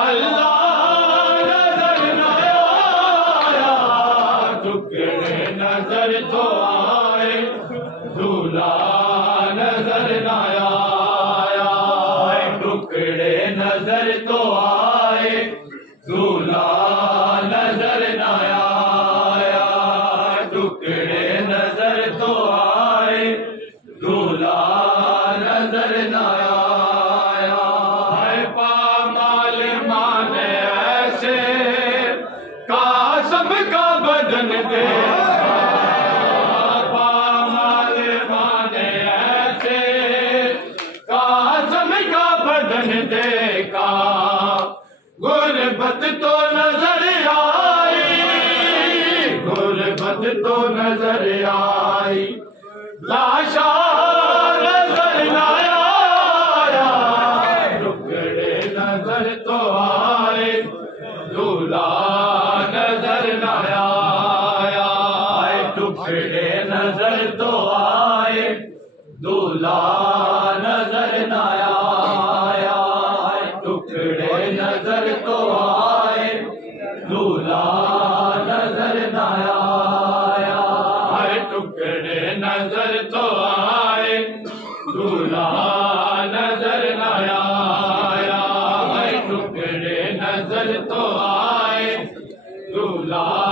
अल्लाह नजर न आया, टुकड़े नजर तो आए, दूल्हा नजर न आया, टुकड़े नजर तो आए, दूल्हा नजर न आया, टुकड़े नजर तो आए, दूल्हा नजर न आया। पामाल माने ऐसे कासम का बदन दे, पामाल माने ऐसे कासम का बदन देखा, गुरबत तो नजर आई, गुरबत तो नजर आई, लाशा नजर न आया, टुकड़े नजर तो आए, दूल्हा नजर न आया, टुकड़े नजर तो आए, दूल्हा नजर न आया, टुकड़े नजर तो आए, दूल्हा नजर न आया, टुकड़े नजर तो आए, दूल्हा नजर न आया, टुकड़े नजर तो आए, दूल्हा